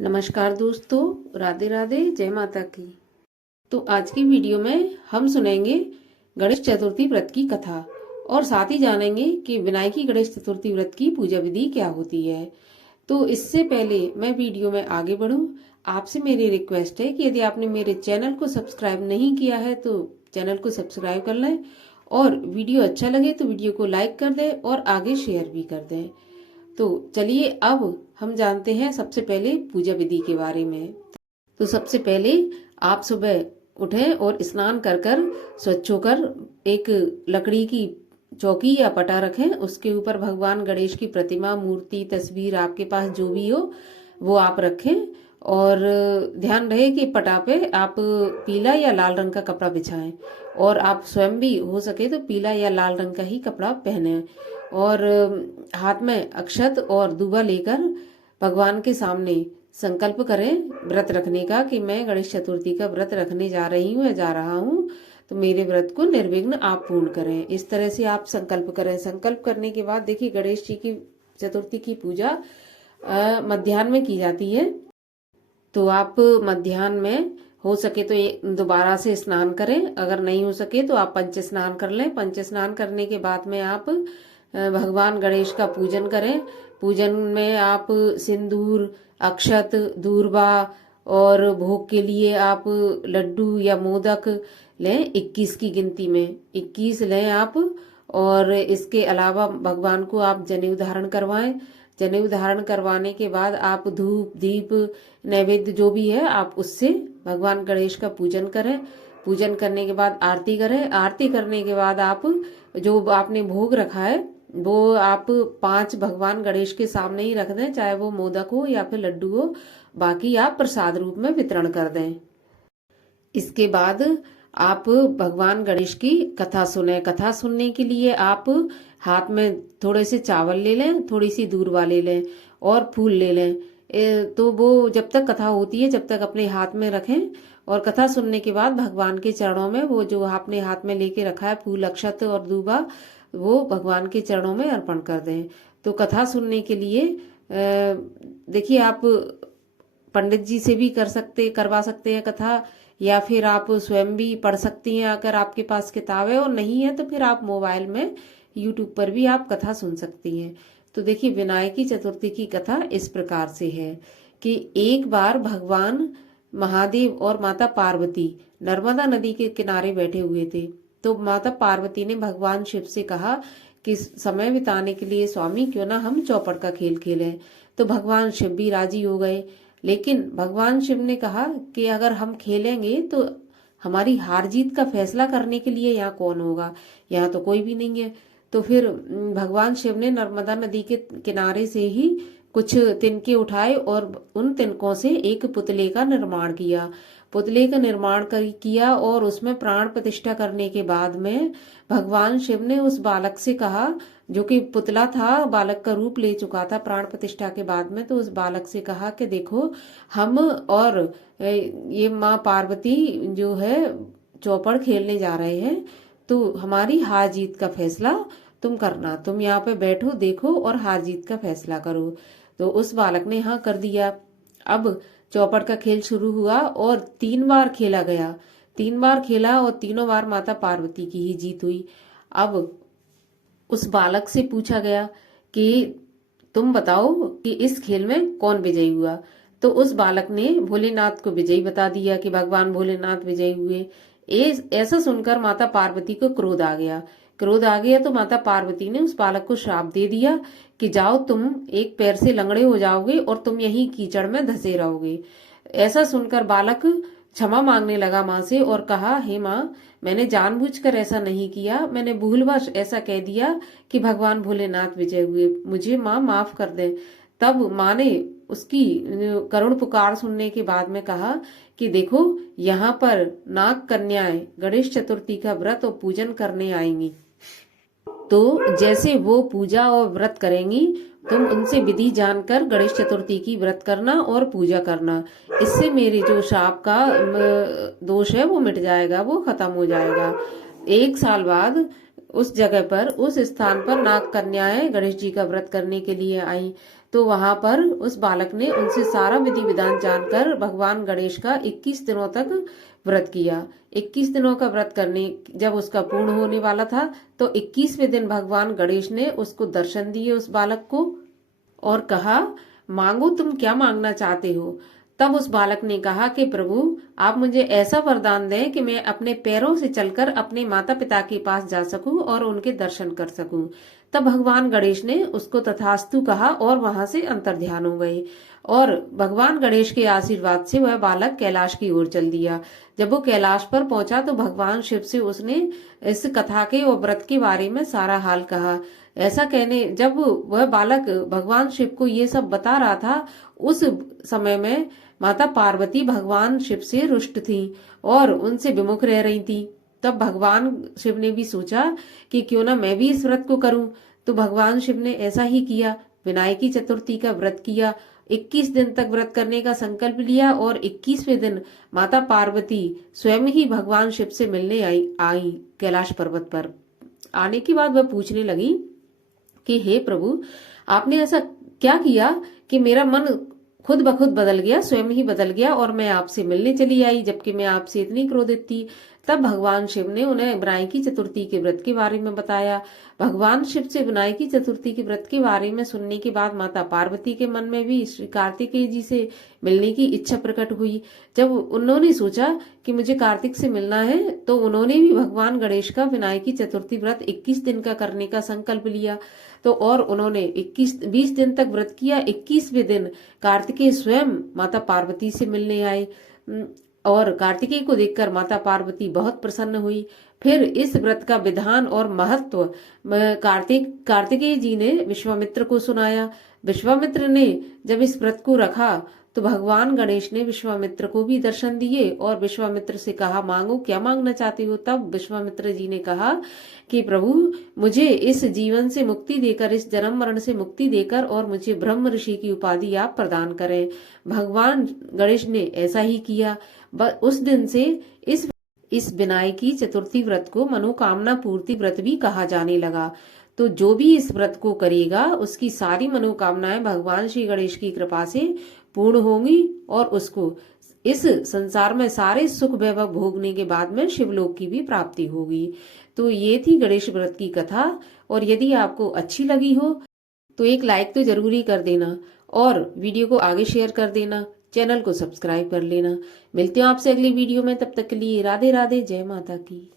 नमस्कार दोस्तों, राधे राधे, जय माता की। तो आज की वीडियो में हम सुनेंगे गणेश चतुर्थी व्रत की कथा और साथ ही जानेंगे कि विनायकी गणेश चतुर्थी व्रत की पूजा विधि क्या होती है। तो इससे पहले मैं वीडियो में आगे बढ़ूं, आपसे मेरी रिक्वेस्ट है कि यदि आपने मेरे चैनल को सब्सक्राइब नहीं किया है तो चैनल को सब्सक्राइब कर लें और वीडियो अच्छा लगे तो वीडियो को लाइक कर दें और आगे शेयर भी कर दें। तो चलिए अब हम जानते हैं सबसे पहले पूजा विधि के बारे में। तो सबसे पहले आप सुबह उठें और स्नान कर कर स्वच्छ होकर एक लकड़ी की चौकी या पटा रखें। उसके ऊपर भगवान गणेश की प्रतिमा, मूर्ति, तस्वीर आपके पास जो भी हो वो आप रखें और ध्यान रहे कि पटा पे आप पीला या लाल रंग का कपड़ा बिछाएं और आप स्वयं भी हो सके तो पीला या लाल रंग का ही कपड़ा पहने और हाथ में अक्षत और दूबा लेकर भगवान के सामने संकल्प करें व्रत रखने का कि मैं गणेश चतुर्थी का व्रत रखने जा रही हूँ या जा रहा हूँ, तो मेरे व्रत को निर्विघ्न आप पूर्ण करें। इस तरह से आप संकल्प करें। संकल्प करने के बाद देखिए गणेश जी की चतुर्थी की पूजा मध्याह्न में की जाती है। तो आप मध्याह्न में हो सके तो दोबारा से स्नान करें, अगर नहीं हो सके तो आप पंच स्नान कर लें। पंच स्नान करने के बाद में आप भगवान गणेश का पूजन करें। पूजन में आप सिंदूर, अक्षत, दूर्वा और भोग के लिए आप लड्डू या मोदक लें। 21 की गिनती में 21 लें आप। और इसके अलावा भगवान को आप जनेऊ धारण करवाएं। जनेऊ धारण करवाने के बाद आप धूप, दीप, नैवेद्य जो भी है आप उससे भगवान गणेश का पूजन करें। पूजन करने के बाद आरती करें। आरती करने के बाद आप जो आपने भोग रखा है वो आप 5 भगवान गणेश के सामने ही रख दें, चाहे वो मोदक हो या फिर लड्डू हो। बाकी आप प्रसाद रूप में वितरण कर दें। इसके बाद आप भगवान गणेश की कथा सुने। कथा सुनने के लिए आप हाथ में थोड़े से चावल ले लें, थोड़ी सी दूर्वा ले लें और फूल ले लें। तो वो जब तक कथा होती है जब तक अपने हाथ में रखें और कथा सुनने के बाद भगवान के चरणों में वो जो आपने हाथ में लेके रखा है फूल, अक्षत और दूबा, वो भगवान के चरणों में अर्पण कर दें। तो कथा सुनने के लिए देखिए आप पंडित जी से भी करवा सकते हैं कथा, या फिर आप स्वयं भी पढ़ सकती हैं अगर आपके पास किताब है, और नहीं है तो फिर आप मोबाइल में यूट्यूब पर भी आप कथा सुन सकती हैं। तो देखिए विनायकी चतुर्थी की कथा इस प्रकार से है कि एक बार भगवान महादेव और माता पार्वती नर्मदा नदी के किनारे बैठे हुए थे। तो माता पार्वती ने भगवान शिव से कहा कि समय बिताने के लिए स्वामी क्यों ना हम चौपड़ का खेल खेलें। तो भगवान शिव भी राजी हो गए, लेकिन भगवान शिव ने कहा कि अगर हम खेलेंगे तो हमारी हार जीत का फैसला करने के लिए यहाँ कौन होगा, यहाँ तो कोई भी नहीं है। तो फिर भगवान शिव ने नर्मदा नदी के किनारे से ही कुछ तिनके उठाए और उन तिनकों से एक पुतले का निर्माण किया। पुतले का निर्माण किया और उसमें प्राण प्रतिष्ठा करने के बाद में भगवान शिव ने उस बालक से कहा, जो कि पुतला था, बालक का रूप ले चुका था प्राण प्रतिष्ठा के बाद में, तो उस बालक से कहा कि देखो हम और ये माँ पार्वती जो है चौपड़ खेलने जा रहे हैं, तो हमारी हार जीत का फैसला तुम करना। तुम यहाँ पे बैठो, देखो और हार जीत का फैसला करो। तो उस बालक ने हाँ कर दिया। अब चौपड़ का खेल शुरू हुआ और 3 बार खेला गया। 3 बार खेला और तीनों बार माता पार्वती की ही जीत हुई। अब उस बालक से पूछा गया कि तुम बताओ कि इस खेल में कौन विजयी हुआ। तो उस बालक ने भोलेनाथ को विजयी बता दिया कि भगवान भोलेनाथ विजयी हुए। ऐसा सुनकर माता पार्वती को क्रोध आ गया। क्रोध आ गया तो माता पार्वती ने उस बालक को श्राप दे दिया कि जाओ, तुम एक पैर से लंगड़े हो जाओगे और तुम यही कीचड़ में धंसे रहोगे। ऐसा सुनकर बालक क्षमा मांगने लगा माँ से और कहा, हे माँ, मैंने जानबूझकर ऐसा नहीं किया, मैंने भूलवश ऐसा कह दिया कि भगवान भोलेनाथ विजय हुए, मुझे माँ माफ कर दे। तब माँ ने उसकी करुण पुकार सुनने के बाद में कहा कि देखो यहाँ पर नाग कन्याएं गणेश चतुर्थी का व्रत और पूजन करने आएंगी, तो जैसे वो पूजा और व्रत करेंगी तुम उनसे विधि जानकर गणेश चतुर्थी की व्रत करना और पूजा करना। इससे मेरे जो शाप का दोष है वो मिट जाएगा, वो खत्म हो जाएगा। 1 साल बाद उस जगह पर, उस स्थान पर नाग कन्याएं गणेश जी का व्रत करने के लिए आई। तो वहां पर उस बालक ने उनसे सारा विधि विधान जानकर भगवान गणेश का 21 दिनों तक व्रत किया। 21 दिनों का व्रत करने जब उसका पूर्ण होने वाला था तो 21वें दिन भगवान गणेश ने उसको दर्शन दिए उस बालक को और कहा, मांगो तुम क्या मांगना चाहते हो। तब उस बालक ने कहा कि प्रभु आप मुझे ऐसा वरदान दें कि मैं अपने पैरों से चलकर अपने माता पिता के पास जा सकूं और उनके दर्शन कर सकूं। तब भगवान गणेश ने उसको तथास्तु कहा और वहां से अंतर्ध्यान हो गए और भगवान गणेश के आशीर्वाद से वह बालक कैलाश की ओर चल दिया। जब वो कैलाश पर पहुंचा तो भगवान शिव से उसने इस कथा के और व्रत के बारे में सारा हाल कहा। ऐसा कहने जब वह बालक भगवान शिव को ये सब बता रहा था, उस समय में माता पार्वती भगवान शिव से रुष्ट थी और उनसे विमुख रह रही थी। तब भगवान शिव ने भी सोचा कि क्यों ना मैं भी इस व्रत को करूं। तो भगवान शिव ने ऐसा ही किया, विनायकी चतुर्थी का व्रत किया। 21 दिन तक व्रत करने का संकल्प लिया और 21वें दिन माता पार्वती स्वयं ही भगवान शिव से मिलने आई कैलाश पर्वत पर। आने के बाद वह पूछने लगी कि हे प्रभु आपने ऐसा क्या किया कि मेरा मन खुद ब खुद बदल गया, स्वयं ही बदल गया और मैं आपसे मिलने चली आई जबकि मैं आपसे इतनी क्रोधित थी। तब भगवान शिव ने उन्हें विनायकी चतुर्थी के व्रत के बारे में बताया। भगवान शिव से विनायकी चतुर्थी के व्रत के बारे में सुनने के बाद माता पार्वती के मन में भी श्री कार्तिकेय जी से मिलने की इच्छा प्रकट हुई। जब उन्होंने सोचा कि मुझे कार्तिक से मिलना है तो उन्होंने भी भगवान गणेश का विनायकी चतुर्थी व्रत 21 दिन का करने का संकल्प लिया। तो और उन्होंने 20 दिन तक व्रत किया। 21वें दिन कार्तिकेय स्वयं माता पार्वती से मिलने आए और कार्तिकेय को देखकर माता पार्वती बहुत प्रसन्न हुई। फिर इस व्रत का विधान और महत्व कार्तिकेय जी ने विश्वामित्र को सुनाया। विश्वामित्र ने जब इस व्रत को रखा तो भगवान गणेश ने विश्वामित्र को भी दर्शन दिए और विश्वामित्र से कहा, मांगो क्या मांगना चाहते हो। तब विश्वामित्र जी ने कहा कि प्रभु मुझे इस जीवन से मुक्ति देकर, इस जन्म मरण से मुक्ति देकर और मुझे ब्रह्म ऋषि की उपाधि आप प्रदान करें। भगवान गणेश ने ऐसा ही किया। उस दिन से इस विनायकी चतुर्थी व्रत को मनोकामना पूर्ति व्रत भी कहा जाने लगा। तो जो भी इस व्रत को करेगा उसकी सारी मनोकामनाएं भगवान श्री गणेश की कृपा से पूर्ण होंगी और उसको इस संसार में सारे सुख वैभव भोगने के बाद में शिवलोक की भी प्राप्ति होगी। तो ये थी गणेश व्रत की कथा और यदि आपको अच्छी लगी हो तो एक लाइक तो जरूर ही कर देना और वीडियो को आगे शेयर कर देना, चैनल को सब्सक्राइब कर लेना। मिलते हैं आपसे अगली वीडियो में, तब तक के लिए राधे राधे, जय माता की।